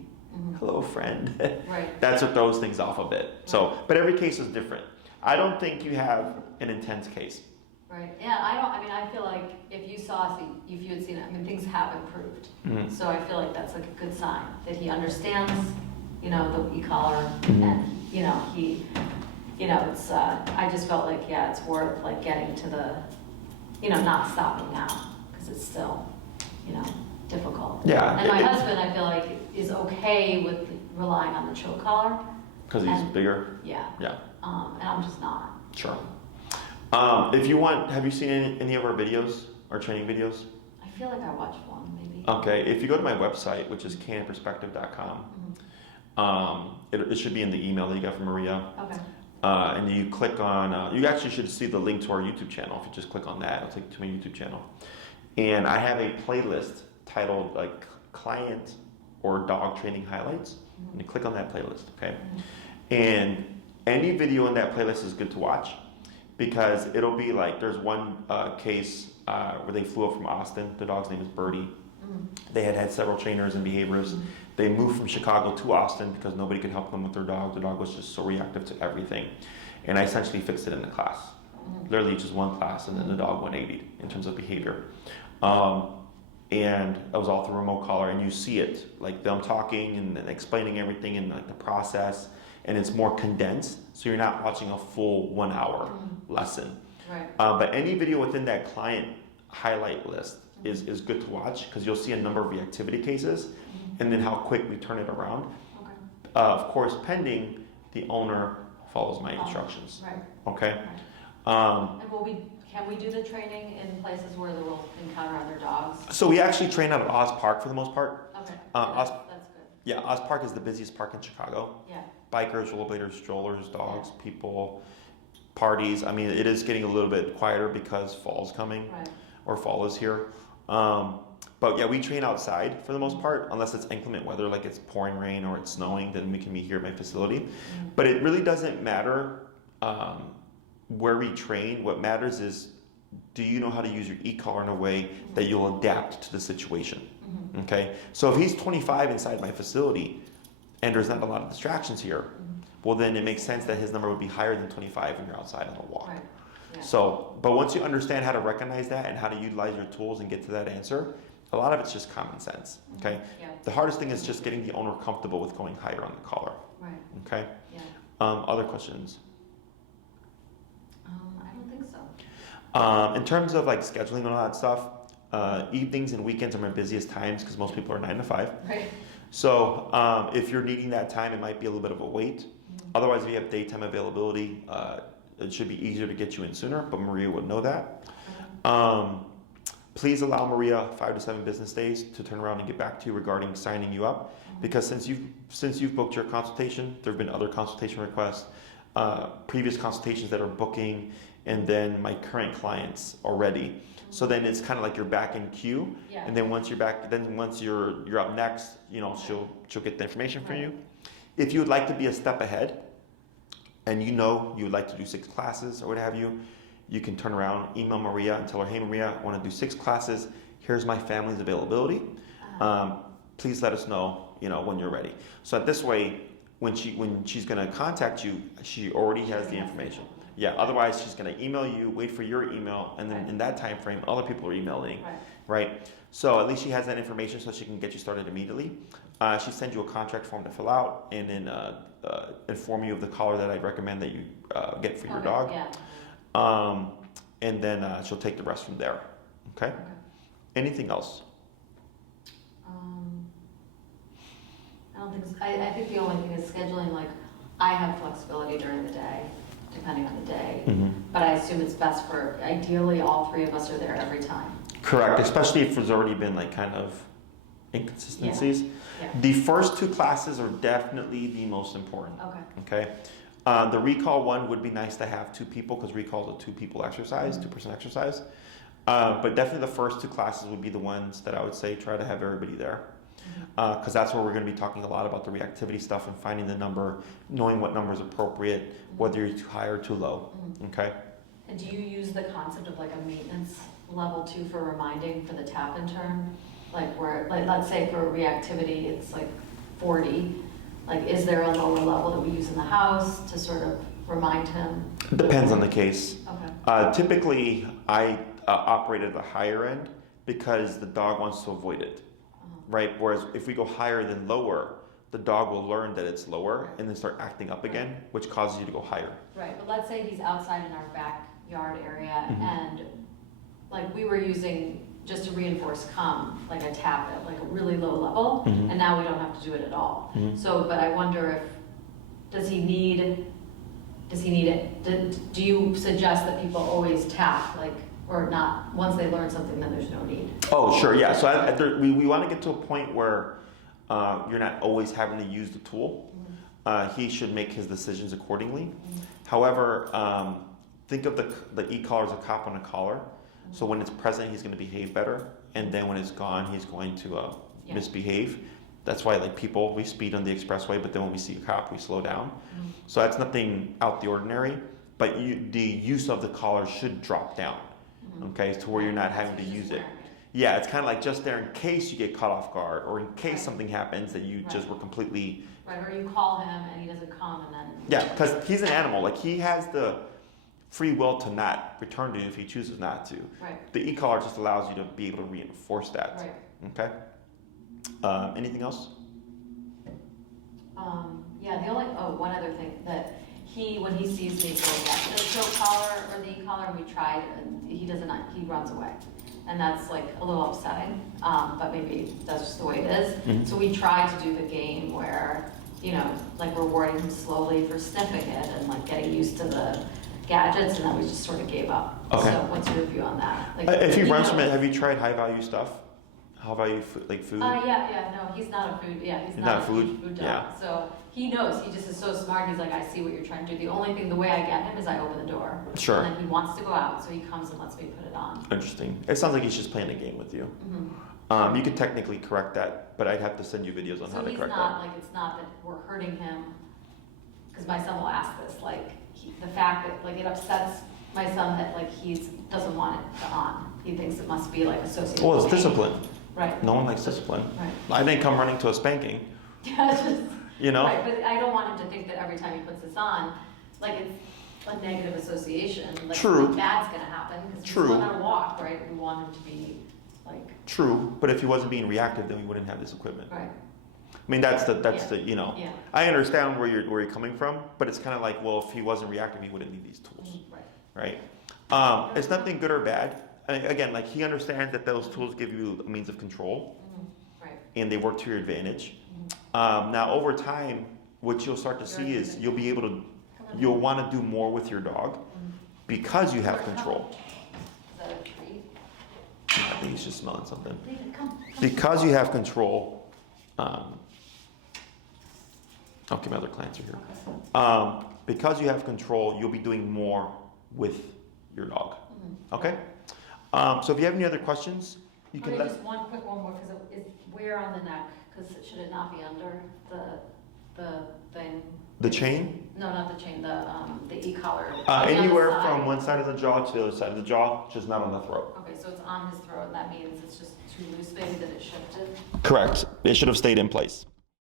hello, friend. Right. That's what throws things off a bit. So, but every case is different. I don't think you have an intense case. Right. Yeah, I feel like if you had seen it, things have improved. So I feel like that's like a good sign that he understands, the e-collar, and, it's, I just felt like, it's worth like getting to the, not stopping now, because it's still, difficult. Yeah. And my husband, I feel like, is okay with relying on the choke collar. Because he's bigger? Yeah. Yeah. And I'm just not. Sure. If you want, have you seen any of our videos, our training videos? I feel like I watched one, maybe. Okay, if you go to my website, which is canperspective.com, it should be in the email that you got from Maria. Okay. And you click on, you actually should see the link to our YouTube channel. If you just click on that, it'll take you to my YouTube channel. And I have a playlist titled like client or dog training highlights. And you click on that playlist, okay? And any video in that playlist is good to watch, because it'll be like, there's one case where they flew up from Austin. The dog's name is Birdie. They had several trainers and behaviorists. They moved from Chicago to Austin because nobody could help them with their dog. The dog was just so reactive to everything. And I essentially fixed it in the class. Literally just one class, and then the dog 180 in terms of behavior. And it was all through remote collar, and you see it, like them talking and explaining everything and like the process, and it's more condensed, so you're not watching a full 1 hour lesson. Right. But any video within that client highlight list is good to watch, because you'll see a number of reactivity cases, and then how quick we turn it around. Okay. Of course, pending the owner follows my instructions. Right. Okay. Right. And can we do the training in places where they will encounter other dogs? So we actually train out of Oz Park for the most part. Okay, Oz, that's good. yeah, Oz Park is the busiest park in Chicago. Yeah. Bikers, rollerbladers, strollers, dogs, people, parties. I mean, it is getting a little bit quieter because fall's coming, Right. or fall is here. But yeah, we train outside for the most part, unless it's inclement weather, like it's pouring rain or it's snowing, then we can be here at my facility. Mm-hmm. But it really doesn't matter where we train. What matters is, do you know how to use your e-collar in a way that you'll adapt to the situation? Mm-hmm. Okay, so if he's 25 inside my facility and there's not a lot of distractions here, well then it makes sense that his number would be higher than 25 when you're outside on a walk. Right. Yeah. So, but once you understand how to recognize that and how to utilize your tools and get to that answer, a lot of it's just common sense. Okay, Yeah. the hardest thing is just getting the owner comfortable with going higher on the collar. Right. Okay. Yeah. Other questions? I don't think so. In terms of like scheduling and all that stuff, evenings and weekends are my busiest times because most people are 9 to 5. Right. So if you're needing that time, it might be a little bit of a wait. Mm-hmm. Otherwise, if you have daytime availability, it should be easier to get you in sooner, but Maria would know that. Please allow Maria 5 to 7 business days to turn around and get back to you regarding signing you up, because since you've booked your consultation, there have been other consultation requests, previous consultations that are booking, and then my current clients already. So then it's kind of like you're back in queue, Yeah. and then once you're back, then once you're up next, you know, she'll get the information for Right. you. If you would like to be a step ahead, and you know you would like to do 6 classes or what have you, you can turn around, email Maria and tell her, hey Maria, I want to do 6 classes. Here's my family's availability. Please let us know, you know, when you're ready. So this way, when she's going to contact you, she already has the information. Yeah. Otherwise, she's going to email you, wait for your email, and then in that time frame, other people are emailing, right? So at least she has that information, so she can get you started immediately. She sends you a contract form to fill out, and then inform you of the collar that I'd recommend that you get for your dog. Yeah. And then she'll take the rest from there. Okay? Anything else? I don't think so. I think the only thing is scheduling, like, I have flexibility during the day, depending on the day. But I assume it's best for, ideally, all 3 of us are there every time. Correct, especially if there's already been like kind of inconsistencies. Yeah. The first 2 classes are definitely the most important. Okay. Okay? The recall one would be nice to have 2 people because recall is a 2-people exercise, 2-person exercise. But definitely the first 2 classes would be the ones that I would say try to have everybody there. Because that's where we're going to be talking a lot about the reactivity stuff and finding the number, knowing what number is appropriate, whether you're too high or too low. Okay? And do you use the concept of like a maintenance level 2 for reminding for the tap and turn? Like where, like let's say for reactivity, it's like 40. Like is there a lower level that we use in the house to sort of remind him? Depends on the case. Okay. Typically, I operate at the higher end because the dog wants to avoid it. Right? Whereas if we go higher than lower, the dog will learn that it's lower and then start acting up again, which causes you to go higher. Right, but let's say he's outside in our backyard area and like we were using, just to reinforce like a tap at like a really low level, and now we don't have to do it at all. So, but I wonder if, does he need it? Do you suggest that people always tap, like, or not, once they learn something, then there's no need? Oh, sure, yeah. So we want to get to a point where you're not always having to use the tool. He should make his decisions accordingly. However, think of the e-collar as a cop on a collar. So when it's present, he's going to behave better. And then when it's gone, he's going to misbehave. That's why like people, we speed on the expressway, but then when we see a cop, we slow down. So that's nothing out the ordinary. But the use of the collar should drop down. Okay, to where you're not having to use it. Yeah, it's kind of like just there in case you get caught off guard or in case something happens that you just were completely... Right, or you call him and he doesn't come and then... Yeah, because he's an animal. Like he has the free will to not return to you if he chooses not to. Right. The e-collar just allows you to be able to reinforce that. Right. Okay? Anything else? Yeah, the only, one other thing that when he sees me go back the show collar or the e-collar, we tried, and he runs away. And that's like a little upsetting, but maybe that's just the way it is. So we tried to do the game where, you know, like rewarding him slowly for sniffing it and like getting used to the gadgets, and then we just sort of gave up. Okay. So what's your view on that? Like, If he runs from knows. it, have you tried high value stuff? High value food, like food? No, he's not a food, he's not a food dog. Yeah. So he knows, he just is so smart, he's like, I see what you're trying to do. The only thing, the way I get him is I open the door. Sure. And then he wants to go out, so he comes and lets me put it on. Interesting. It sounds like he's just playing a game with you. Mm-hmm. You could technically correct that, but I'd have to send you videos on how to correct that. Like, it's not that we're hurting him, because my son will ask this, like, the fact that, like, it upsets my son that, like, doesn't want it on. He thinks it must be, like, associated Well, with it's pain. discipline. Right. No one likes discipline. Right. I didn't come running to a spanking. Yeah, it's just, You know? right, but I don't want him to think that every time he puts this on, like, it's a negative association. Like, True. something bad's gonna happen, because he's True. still gonna walk, right? We want him to be, like, True, but if he wasn't being reactive, then we wouldn't have this equipment. right. I mean, that's the you know. Yeah. I understand where you're coming from, but it's kind of like, well, if he wasn't reactive, he wouldn't need these tools, Right. right? It's nothing good or bad. Again, like he understands that those tools give you a means of control, Right. and they work to your advantage. Now, over time, what you'll start to see is you'll want to do more with your dog because you have control. Is that a treat? I think he's just smelling something. Leave it, come. Because you have control. Okay, my other clients are here. Because you have control, you'll be doing more with your dog. Okay? So if you have any other questions, you can Just one quick one more, because it's where on the neck, because should it not be under the thing? The chain? No, not the chain, the e-collar. Anywhere from one side of the jaw to the other side of the jaw, just not on the throat. Okay, so it's on his throat, and that means it's just too loose, maybe, that it shifted? Correct. It should have stayed in place.